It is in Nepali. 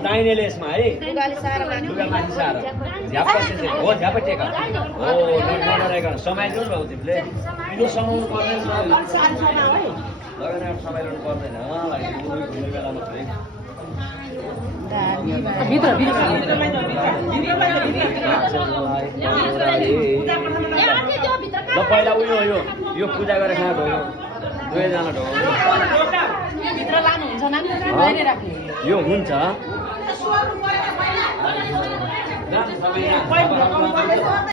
दाहिनेले यसमा है लुगा माथि सार हो झ्यापटेका हो नडराइकन समाइदिनु न तिमीले यो समाउनु पर्दैन लगाएर समाइरहनु पर्दैन घुम्ने बेलामा चाहिँ पहिला उयो यो पूजा गरेर खाना ढोयो दुवैजना ढोयो यो हुन्छ